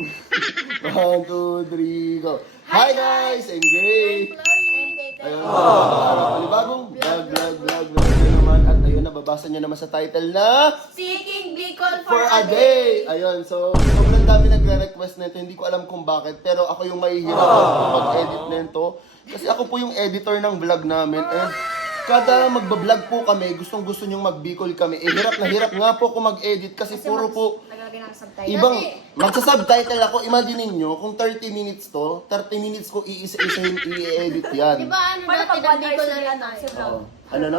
1, 2, 3, go. Hi guys! I'm Gray! Ayun, panibagong vlog na naman. At ayun, nababasa nyo naman sa title na Seeking Bicol For a Day! Ayun, so sobrang dami nagre-request na ito. Hindi ko alam kung bakit. Pero ako yung mahihirapan kung mag-edit na ito. Kasi ako po yung editor ng vlog namin. And kada magbablog po kami, gustong-gusto nyong mag-Bicol kami. Hirap na hirap nga po ako mag-edit kasi puro po Naglagay ng subtitle. ibang, magsa-subtitle ako. Imagine niyo kung 30 minutes to, 30 minutes ko iisa-isahin i-edit yan. Diba ano Paano dati pag na one Bicol person na yan lang sa tayo? Oo. Ano na?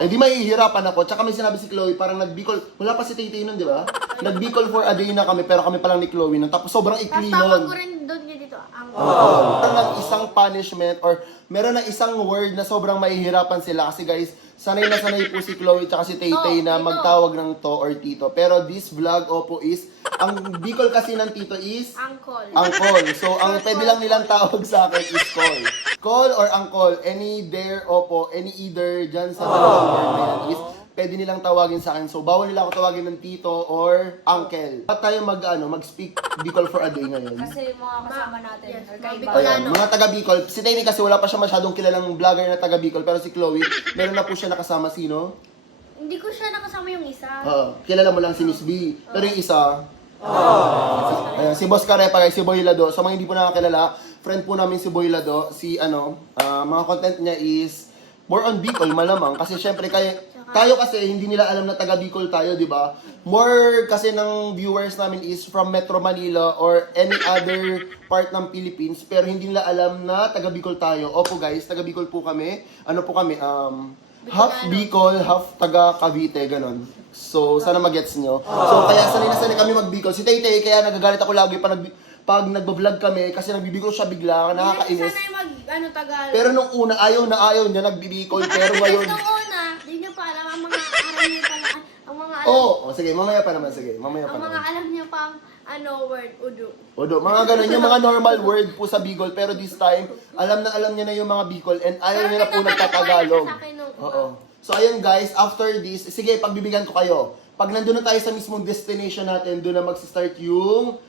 Eh di mahihirapan ako. Tsaka may sinabi si Chloe, parang nag-Bicol. Wala pa si Titi nun, di ba? Nag-Bicol for a day na kami, pero kami pa lang ni Chloe nun. Tapos sobrang ikli Tawag ko nun. rin doon niya dito. Ang Meron ng isang punishment or meron ng isang word na sobrang mahihirapan sila. Kasi guys, sanay na sanay po si Chloe tsaka si Taytay na magtawag ng to or tito. Pero this vlog, opo, is, ang Bicol kasi ng tito is angkol. Angkol. So, ang pwede lang nilang tawag sa akin is call. Call or angkol. Any there, opo, any either dyan sa dalawang word na yan is pwede nilang tawagin sa akin. So, bawal nila ako tawagin ng tito or uncle. Ba't tayo mag-speak Bicol for a day ngayon? Kasi yung mga kasama natin, Yes, or mga kaiba. Bicolano. Ayan, mga taga Bicol. Si Tayni kasi wala pa siya masyadong kilalang vlogger na taga Bicol. Pero si Chloe, meron na po siya nakasama. Sino? Hindi ko siya nakasama yung isa. Kilala mo lang si Miss B. Pero yung isa, ayan, si Boss Carepa guys, si Boy Lado. Sa mga hindi po nakakilala, friend po namin si Boy Lado. Si mga content niya is more on Bicol malamang. Kasi syempre tayo kasi hindi nila alam na taga Bicol tayo, di ba? More kasi ng viewers namin is from Metro Manila or any other part ng Philippines. Pero hindi nila alam na taga Bicol tayo. Opo guys, taga Bicol po kami. Ano po kami? Half Bicol, half taga Cavite, ganon. So, sana magets nyo. So, kaya sanay na sanay kami mag-Bicol. Si Taytay, kaya nagagalit ako lagi pag nagbablog kami kasi nagbibigol siya bigla, nakakainis. Sana Tagalog. Pero nung una, ayaw niya nagbibicol. Pero ngayon, Nung una, di niya pa alam ang mga alam niya pala, ang mga alam, sige, mamaya pa naman, sige. Mamaya pa ang mga naman. alam niya pang word, udo. Odo, mga ganun, yung mga normal word po sa Bicol. Pero this time, alam niya na yung mga Bicol and ayaw niya na po nagtatagalog. Oo. So, ayun guys, after this, sige, pagbibigyan ko kayo. Pag nandun na tayo sa mismong destination natin, doon na mag-start yung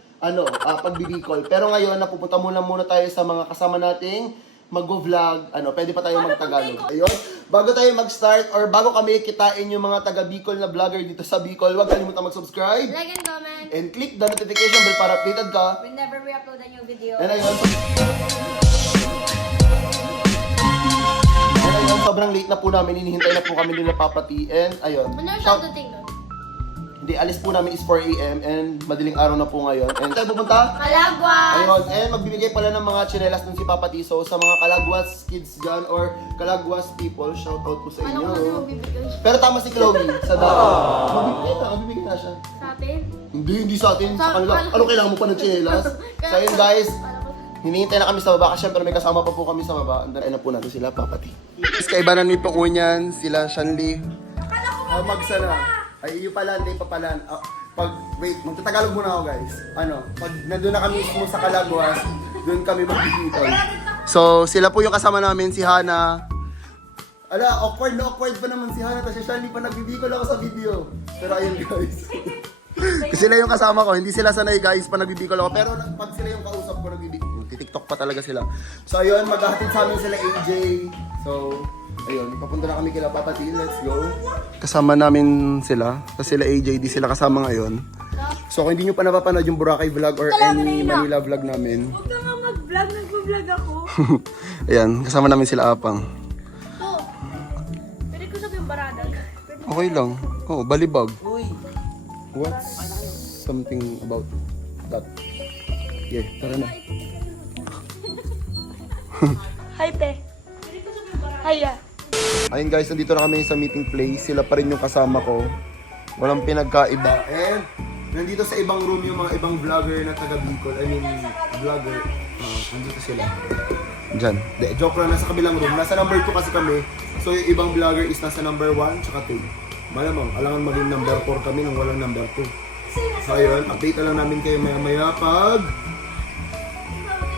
pagbibicol. Pero ngayon, napupunta muna tayo sa mga kasama nating mag-vlog. Pwede pa tayo mag-Tagalog. Ayun. Bago tayo mag-start or bago kami kitain yung mga taga-Bicol na vlogger dito sa Bicol, huwag kalimutan mag-subscribe Like and comment. and click the notification bell para updated ka. Whenever we upload a new video. And ayun, sobrang late na po namin. Hinihintay na po kami nila Papa T. And ayun. Ano yung shout dating nun? Hindi, alis po namin is 4 AM and madaling araw na po ngayon. And tayo pupunta? Kalagwas! Ayun, and magbibigay pala ng mga tsinelas dun si Papa T. So, sa mga Kalagwas kids dyan or Kalagwas people, shout out po sa Ano inyo. kasi magbibigay Pero tama si Chloe sa dati. Magbibigay na siya. sa atin? Hindi sa atin, sa kanila. Ano kailangan mo pa ng tsinelas? So, ayun guys, hinihintay na kami sa baba kasi syempre may kasama pa po kami sa baba. Andan na po natin sila, Papa T. Guys, kaibanan mo yung pangunyan, sila Shanli. Magsana. Ay, yung pala, hindi pa pala. Wait, magtatagalog muna ako guys. Pag nandun na kami mismo sa Kalagwas, doon kami magbibitol. So, sila po yung kasama namin, si Hana. Awkward pa naman si Hana. Kasi siya hindi pa nagbibicol ako sa video. Pero ayun guys. Kasi sila yung kasama ko, hindi sila sanay guys pa nagbibicol ako. Pero pag sila yung kausap ko, TikTok pa talaga sila. So ayun, maghahatid sa amin sila AJ. So, ayun, papunta na kami kila Papa T. Let's go. Kasama namin sila. Kasi sila AJ, di sila kasama ngayon. So kung hindi nyo pa napapanood yung Boracay vlog or any Manila vlog namin. Huwag ka nga mag-vlog, nag-vlog ako. Ayan, kasama namin sila Apang. Pwede ko sabihin baradag. Okay lang. Oh, balibag. Uy. What's something about that? Yeah, tara na. Hi, te. Hiya. Ayun guys, nandito na kami sa meeting place. Sila pa rin yung kasama ko. Walang pinagkaiba. And nandito sa ibang room yung mga ibang vlogger na taga Bicol. I mean, vlogger. Nandito sila. Diyan. Joke lang, nasa kabilang room. Nasa number 2 kasi kami. So yung ibang vlogger is nasa number 1 tsaka 2. Malamang, alangan maging number 4 kami nang walang number 2. So ayun, update na lang namin kayo maya-maya pag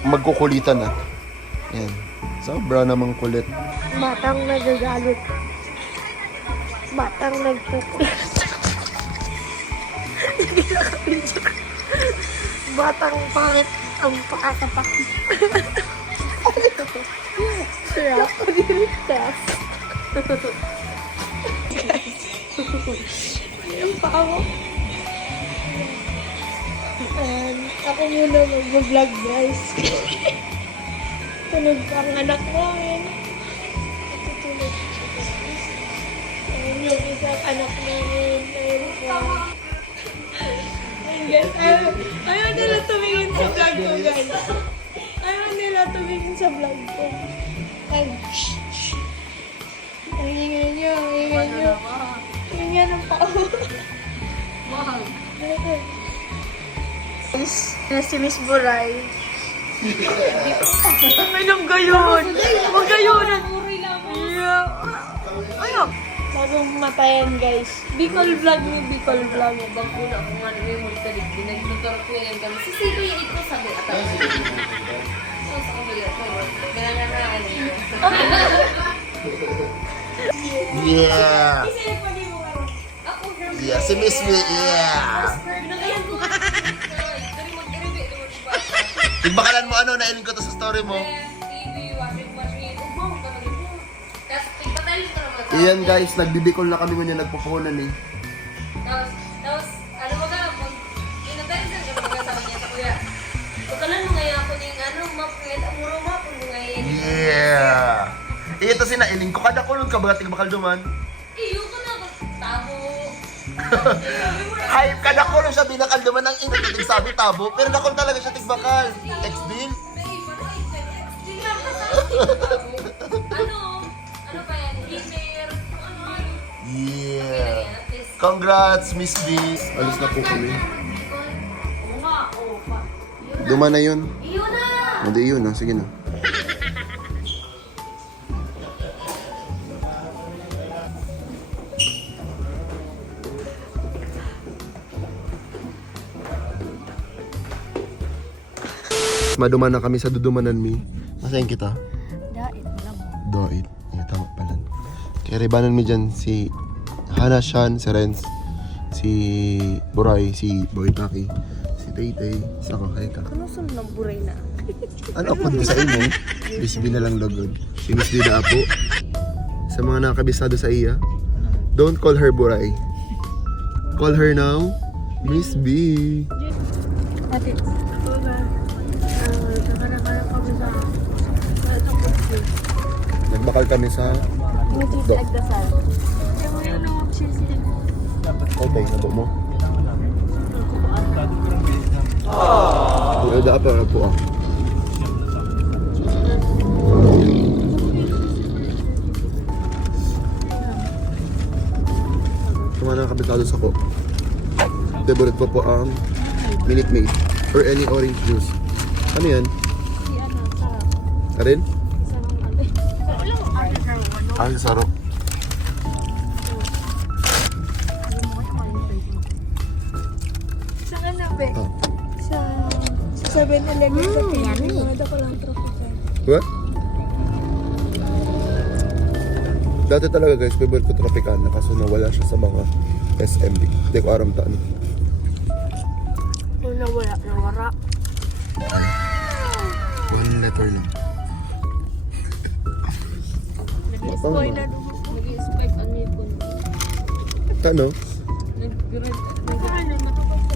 magkukulitan na. Yan. Sobra namang kulit. Batang nagagalit. Batang nagpupulis. Hindi nakapinsa. Batang pangit ang pakatapak. Sarap. Pag-iligtas. Yung pa ako. Ako muna mag-vlog guys. Tunog pa ang anak namin. Natutulog siya guys. Ayun yung isang anak namin. Ayun pa. Ayun guys. Ayaw nila tumingin sa vlog ko guys. Ayaw nila tumingin sa vlog ko. Ay, shh, shh. Ang ingay nyo, ang ingay nyo. Ingay ng pao. Si Miss Buray. Mainom gayon. Huwag gayon. Yeah. Ayaw. Bagong matayan guys. Bicol vlog mo, Bicol vlog. Bang una ko nga namin mo talig pinagtutor ko yan kami. Sisito yung ito sabi at ako. So sa kabila ko. Ganananaan niyo. Yeah! Ako girl. Yeah, si Miss Me, yeah! Pinagayan ko. Dari mag-irebe ito mo Tigbakalan mo ano, nailin ko to sa story mo. TV, washing machine. Ubong ka na rin. Tapos tigpatayin ko naman. Iyan guys, nagbibikol na kami ngayon nagpupunan eh. Tapos, ano ba ka? Pag inatayin sa mga sa kanya sa kuya. Pagkalan mo ngayon ako ng ano, mapwet, amuro mapun mo ngayon. Yeah! Ito si nailing ko, kada kulong ka ba tigbakal duman? Iyo ko na, tabo. Hype kada kulong siya binakal duman ng ina, sabi tabo, pero nakul talaga siya tigbakal. Ex-deal? Ano pa yan? Gamer? Ano? Yeah! Congrats, Miss B! Alis na po kami. Duman na yun. Iyo na! Hindi yun na, sige na. Maduman na kami sa dudumanan mi. Masayin kita? Dait, malamang. Doit. Yeah, tama pala. Kaya ribanan mi dyan si Hana Shan, si Renz, si Buray, si Boy Taki, si Taytay, si ako ka. Ano sa nang buray na? Ano po sa inyo? Miss B na lang logod. Si Miss B na apo. Sa mga nakabisado sa iya, don't call her Buray. Call her now, Miss B. Ate, ito na. Nakakarap kami sa Nagbakal kami sa Mutis Do. Agdasal. Ayaw mo yun ang magsisili. Okay, nabo mo. Wala da pa po ah. Tama na kabisado sa ko. Favorite ko po ang Minute Maid or any orange juice. Ano yan? Si ano, sarap. Karin? Sarap ate. Wala mo ate sa wano. Ang sarap. Sa ano, be? Ah. Sa 7-Eleven sa Pilipinas. Nada ko lang tropical. What? Dati talaga guys, favorite ko Tropicana kaso nawala siya sa mga SMB. Hindi ko aram taan. Kung nawara. One letter lang. Nag-spoil na dugo. Nag-spike ang nipon. Ano? Ano, matupad ka.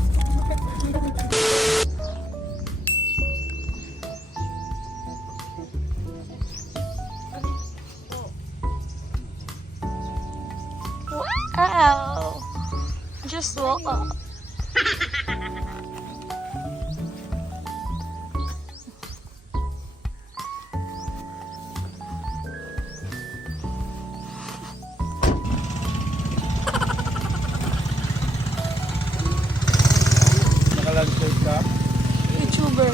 Wow! Just walk up. YouTuber.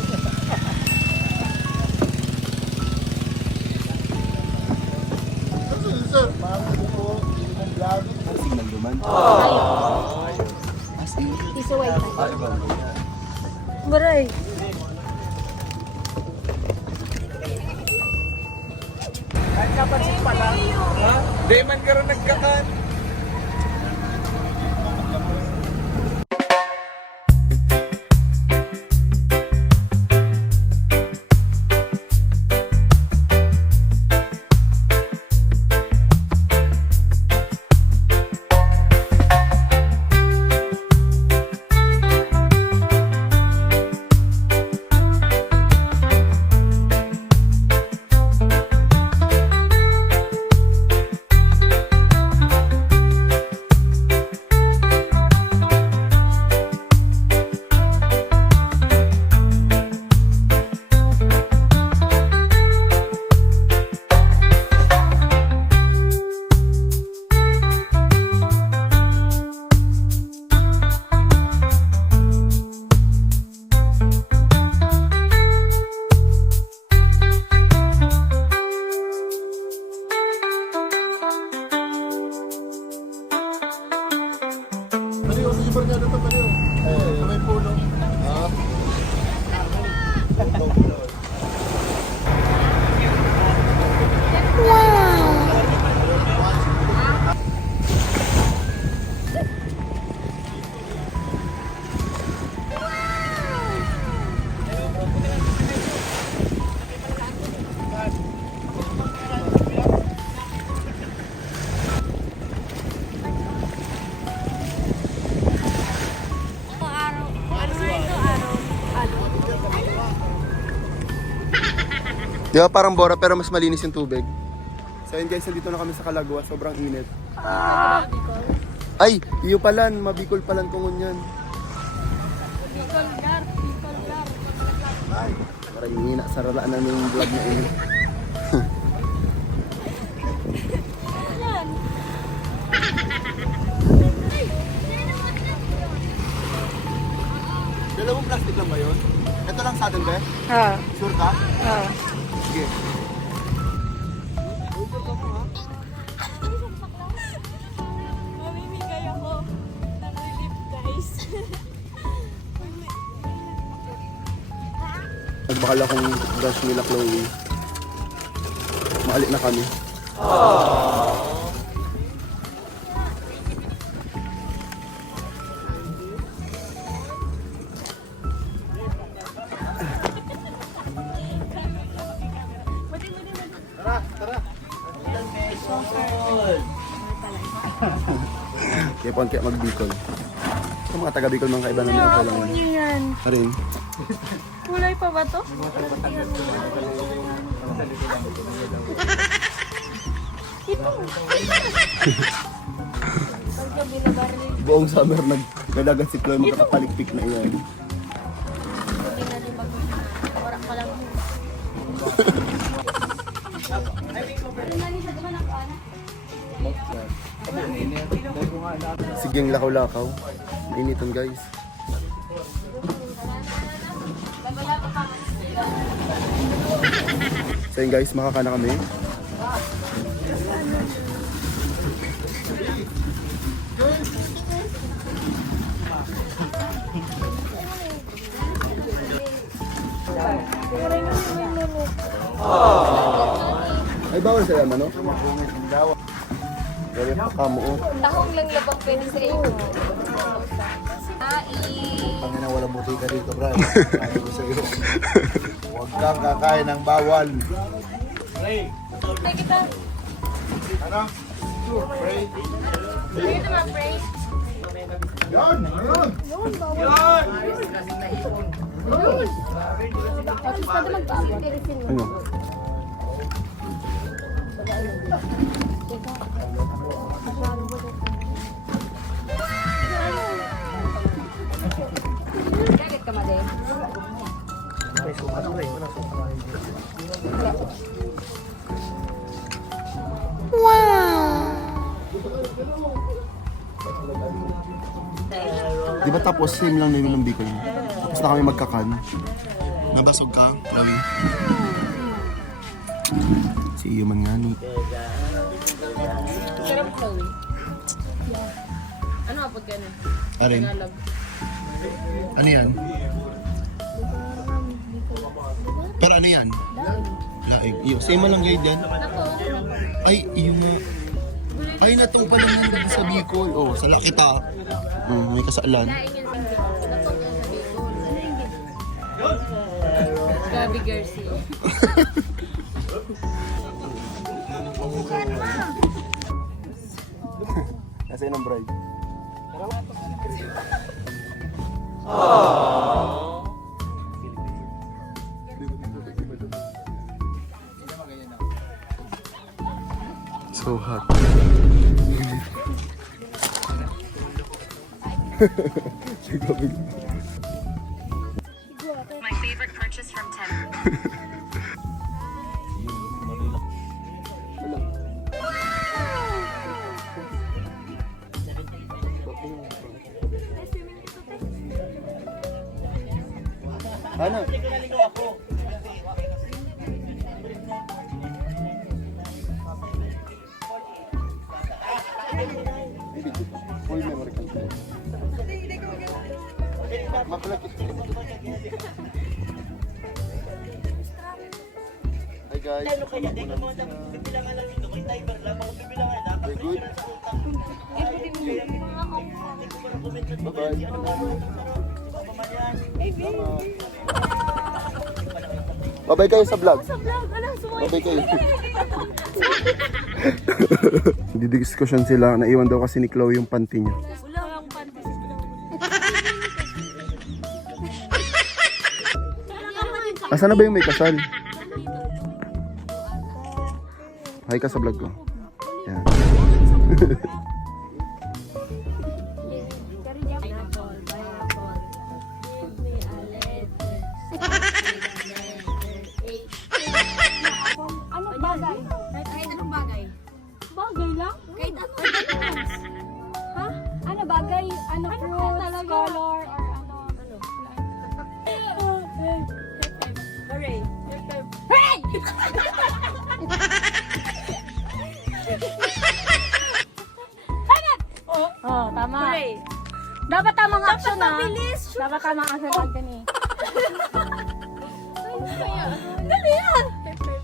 Isuway pa. Baray. Di man karon nagkakan. Di ba parang Bora pero mas malinis yung tubig? So yun guys, nandito na kami sa Calagua. Sobrang init. Ay, iyo palan. Mabicol palan tungon yan. Parang hina sa ralaan na yung vlog na ini. Dalawang plastic lang ba yun? Ito lang sa atin ba? Ha. Sure ka? Ha. Sige. Mamimigay ako ng relief, guys. Nagbakal akong brush nila Chloe. Maali na kami. Kaya po kaya mag-Bicol. Sa mga taga-Bicol mga kaiba namin okay lang yun. Yan. Karin. Kulay pa ba to? Pagka binabaril, Buong summer nagdagat si Chloe magkakapalikpik na iyan. Ginalibag mo. Orak pa lang. Siging lakaw-lakaw. Mainitan guys. So yun guys, makakana kami. Ay, bawal sila man, no? Gawin pa kamuot. Tahong lang labang pwede sa inyo. Pangina, walang buti ka dito, Brad. Ano ko sa'yo? Huwag kang kakain ng bawal. Ay, kita. Ano? Pray. Pwede naman, pray. Yan! Ayun! Ano? Kagat ka, Made. Di ba tapos same lang na yung ng Bicol? Tapos na kami magkakan. Nabasog ka, Chloe? Si iyo man nga ni. Sarap, Chloe. Ano kapag gano'n? Arin. Tagalog. Ano yan? Para ano yan? Laig. Iyo. Same lang guide yan. Ay, iyo na. Ay, natong pala nga sa Bicol. Oh, sa Lakita. May kasalan. Gabi Garcia. Nasa yun ang bride. So hot. My favorite purchase from Temu. Ano? Full memory control. Mapalakit. guys. Ano kaya? Teka mo na, bibilangan lang dito. May timer lang, mga bibilangan na. Very good. Sa utak. Hindi ko pa na-comment sa Bye-bye. si ano nga mo itong sarap. Si Papa Man yan. Babay kayo sa vlog. Sa vlog, alam, suway. Babay kayo. Didiskusyon sila. Naiwan daw kasi ni Chloe yung panty niya. Wala ang panty. Asa na ba yung may kasal? Hi ka sa vlog ko. Yan. Ano bagay? Kahit anong bagay. Bagay lang? Kahit ano. Ha? Ano bagay? Ano fruits, color, or ano? Hooray. Hey! Oh, tama. Hooray. Dapat tamang action na. mabilis. Dapat tamang action pag gani. Dali yan.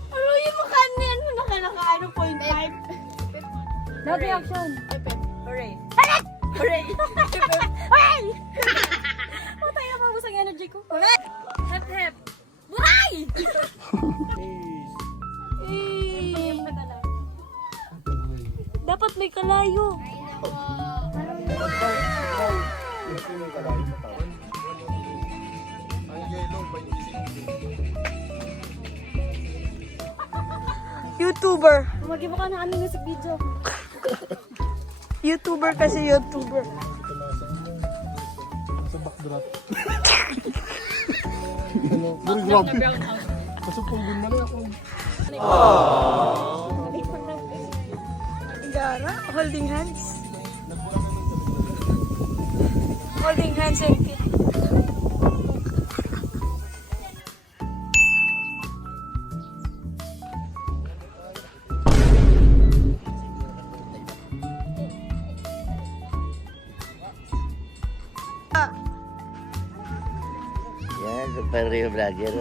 Ano yung mukha niyan? Naka-ano, 0.5. Dapat may action. Hooray. Hooray. Hey! Patay na mabus ang energy ko. Hep, hep. Buray! Dapat may kalayo. YouTuber. Mag-iba ka ng ano music video. YouTuber kasi YouTuber. Gara, holding hands. Holding hands and feet. Yan, super real vlogger.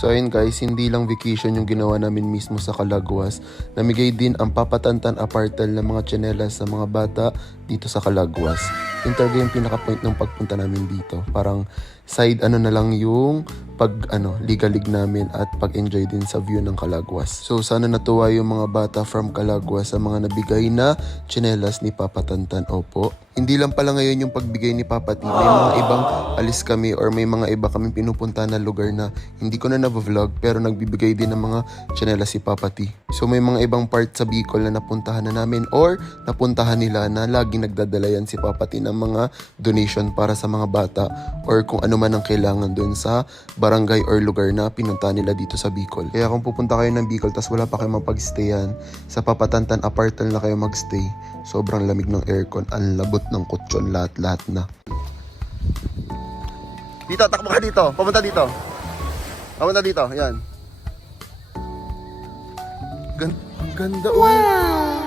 So ayun guys, hindi lang vacation yung ginawa namin mismo sa Calagwas. Namigay din ang papatantan apartal ng mga tsinelas sa mga bata dito sa Calagwas. Yung talaga yung pinaka-point ng pagpunta namin dito. Parang side ano na lang yung ligalig namin at pag-enjoy din sa view ng Calagwas. So sana natuwa yung mga bata from Calagwas sa mga nabigay na tsinelas ni Papa Tantan. Opo. Hindi lang pala ngayon yung pagbigay ni Papa T. May mga ibang alis kami or may mga iba kaming pinupunta na lugar na hindi ko na na-vlog pero nagbibigay din ng mga tsinelas si Papa T. So may mga ibang part sa Bicol na napuntahan na namin or napuntahan nila na laging nagdadala yan si Papa T ng mga donation para sa mga bata or kung ano man ang kailangan dun sa barangay or lugar na pinunta nila dito sa Bicol. Kaya kung pupunta kayo ng Bicol tas wala pa kayo mapag-stayan, sa Papa Tantan apartal na kayo magstay. Sobrang lamig ng aircon, ang labot ng kutsyon, lahat-lahat na. Dito, takbo ka dito. Pumunta dito. Pumunta dito, yan. Ang ganda, wow!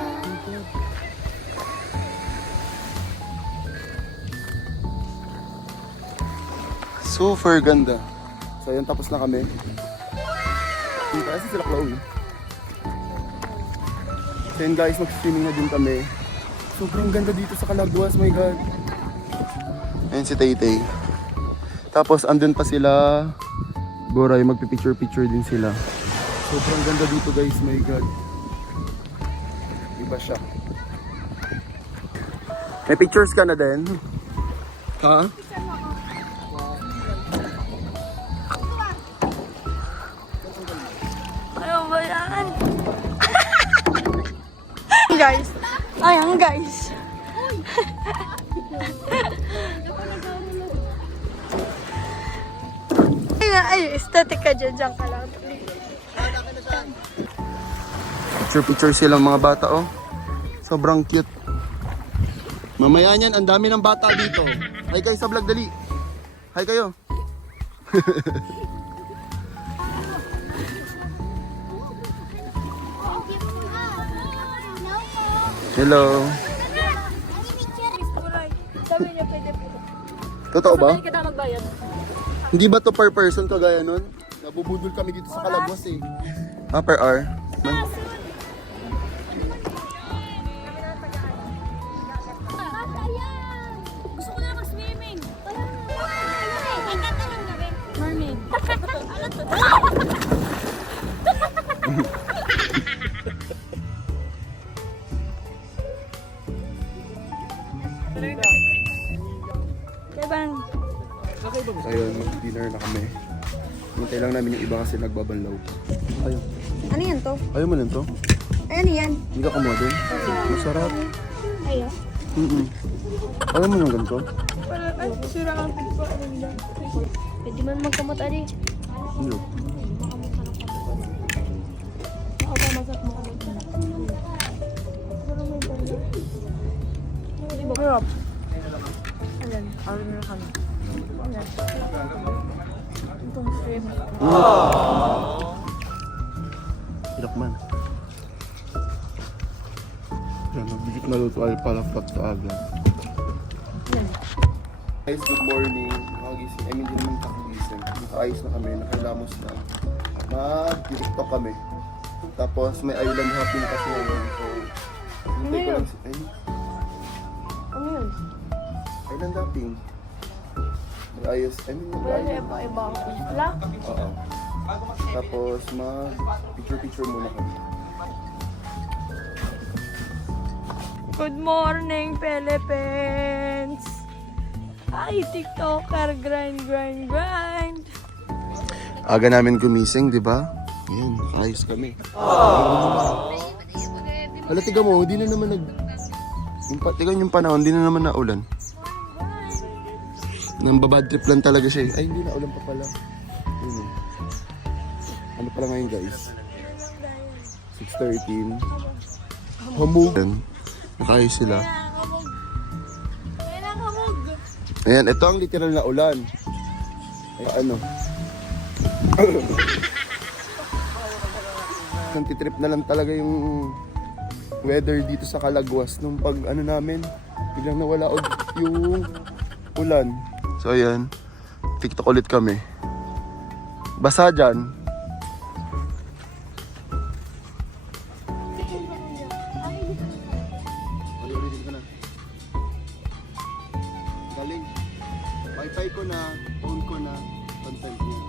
Super ganda. So yun, tapos na kami. Dito kasi sila Chloe. So yun guys, mag-swimming na din kami. Sobrang ganda dito sa Calagwas, my God. Ayun si Tay-Tay. Tapos andun pa sila Boray, magpipicture-picture din sila. Sobrang ganda dito guys, my God. Iba siya. May pictures ka na din? Ha? Ano ba yan? Guys. Ayan guys. Ay, aesthetic ka dyan ka lang. Picture silang mga bata, oh. Sobrang cute. Mamaya niyan, ang dami ng bata dito. Hi kayo sa vlog, dali. Hi kayo. Hello. Sabi niya pwede po. Totoo ba? Kita magbayad. Hindi ba to per person kagaya nun? Nabubudol kami dito sa Calagwas eh. Per hour? Gusto ko na mag-swimming. Mermaid. Ayun, mag-dinner na kami. Hintay lang namin yung iba kasi nagbabanlaw. Ayun. Ano yan to? Ayaw mo lang to? Ay, ano yan? Hindi ka kumuha doon? Masarap. Ayaw. Ayaw mo yung ganito? Ay, sira ang pigpa. Pwede man magkamot ali. Hindi. Ako ba masak mo kami? Sarap. Ayan, alam na kami. Ayan. Itong shrimp. Irak man. Yan, magbigit na luto ay pala flat sa aga. Guys, good morning. Nakagising. I mean, hindi naman kakagising. Nakaayos na kami, nakilamos na. Mag-tiktok kami. Tapos may island hopping kasi ngayon. So, hintay ko lang si... Ay, Ano yun? island hopping. Mag-ayos. I mean, mag-ayos. Iba-iba ang isla. Oo. Tapos mag-picture-picture muna kami. Good morning, Philippines! Ay, TikToker, grind. Aga namin gumising, di ba? Yan, ayos kami. Hala, tiga mo, hindi na naman tiga yung panahon, hindi na naman naulan. Nang babad trip lang talaga siya eh. Ay, hindi na ulan pa pala. Yun. Ano pala ngayon guys? 6:13. Hamog. Nakaayos sila. Ayan, ito ang literal na ulan. Ay, ano? Nantitrip na lang talaga yung weather dito sa Calagwas nung pag ano namin, biglang nawala yung ulan. So ayan, TikTok ulit kami. Basa dyan. Galing. Wi-Fi ko na, phone ko na, content niya.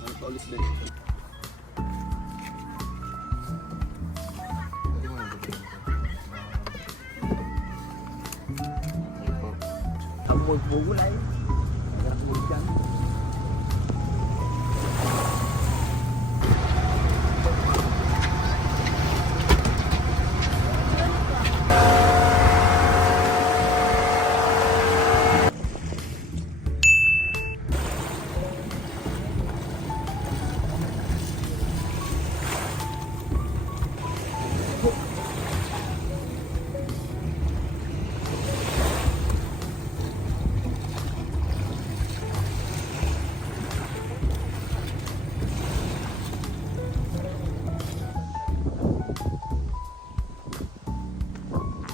Ano pa ulit din?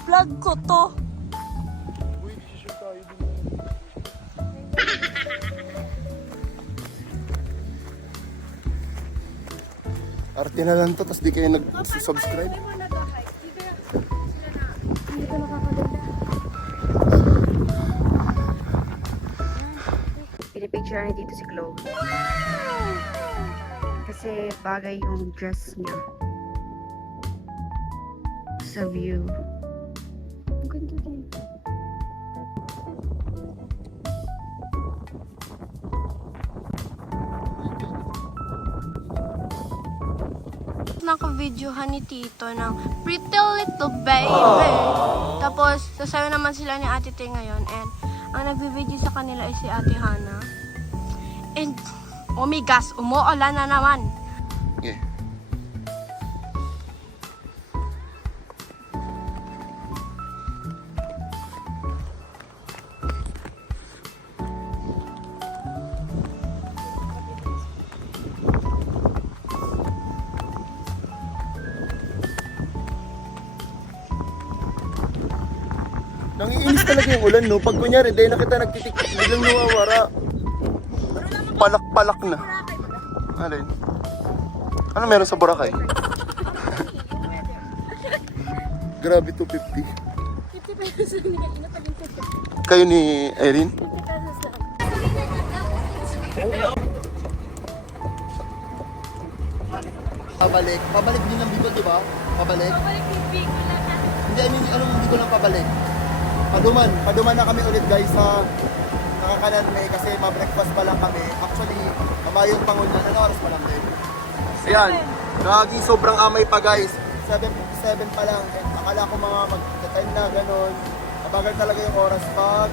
Vlog ko to. Arte na lang to, tapos di kayo nag-subscribe. Pinipicture niya dito si Chloe. Kasi bagay yung dress niya sa view. Ang ganda din. Naka-videohan ni Tito ng Pretty Little Baby. Tapos, sasayo naman sila ni Ate Tay ngayon. And, ang nagbi-video sa kanila ay si Ate Hana. And, oh my gosh, umuulan na naman. Yeah. Nangiinis talaga yung ulan, no? Pag kunyari, dahil na kita nagtitik-tik, biglang nawawara. Palak-palak na. Ano yun? Ano meron sa Boracay? Grabe, 250. 50 pesos lang nila. Inatagin ko. Kayo ni Erin? 50 pesos lang. Pabalik. Pabalik din ng Bicol, di ba? Pabalik. Babalik yung big wala na. Hindi, I mean, anong Bicol ang pabalik? Paduman. Paduman na kami ulit, guys, sa Nakakalarme kasi ma-breakfast pa lang kami. Actually, mamayong pangunan. Ano oras pa lang din? Ayan. Naging sobrang amay pa, guys. 7:57 pa lang. Akala ko mga mag-10 na, ganun. Nabagal talaga yung oras pag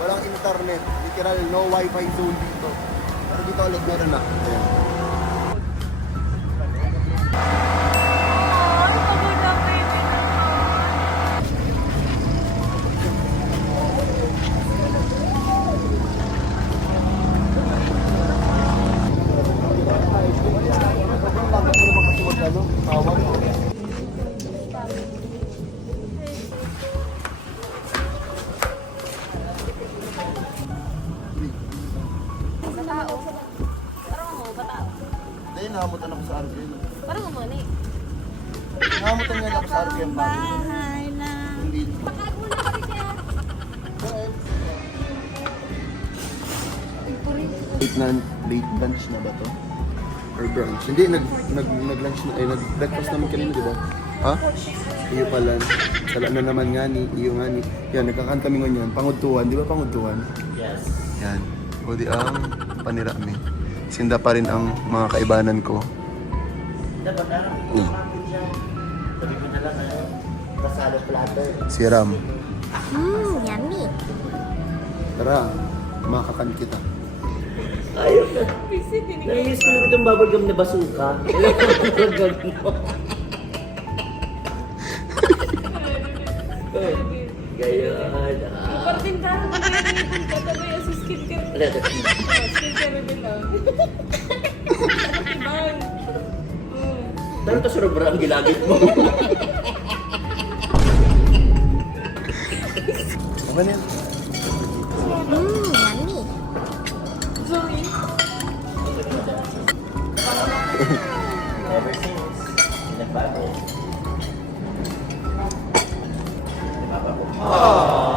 walang internet. Literal, no wifi zone dito. Pero dito ulit meron na. Ayan. Dahil nakamutan ako sa RPM. Parang umani. Nakamutan nga ako sa RPM. Bahay na. Hindi. Pakag mo na kami kaya. Late lunch na ba to? Or brunch? Hindi, nag-lunch na, nag-breakfast naman kanina, di ba? Ha? Iyo pala. Sala na naman nga ni, iyo nga ni. Yan, nagkakaan kami ngunyan. Pangudtuan, di ba pangudtuan? Yes. Yan. O di ang panirami. Sinda pa rin ang mga kaibanan ko. Si Ram. Yummy. Tara, makakan kita. Nainis ko lang itong bubblegum na basuka. Bubblegum mo. Gayon. Parting ka lang mag-iipon ka tabi sa skincare. Skincare reveal lang. Ibang. Dahil ito surobra ang gilagit mo. Ano yan? Yummy. Sorry. Ever since, nagbago. Nagbago.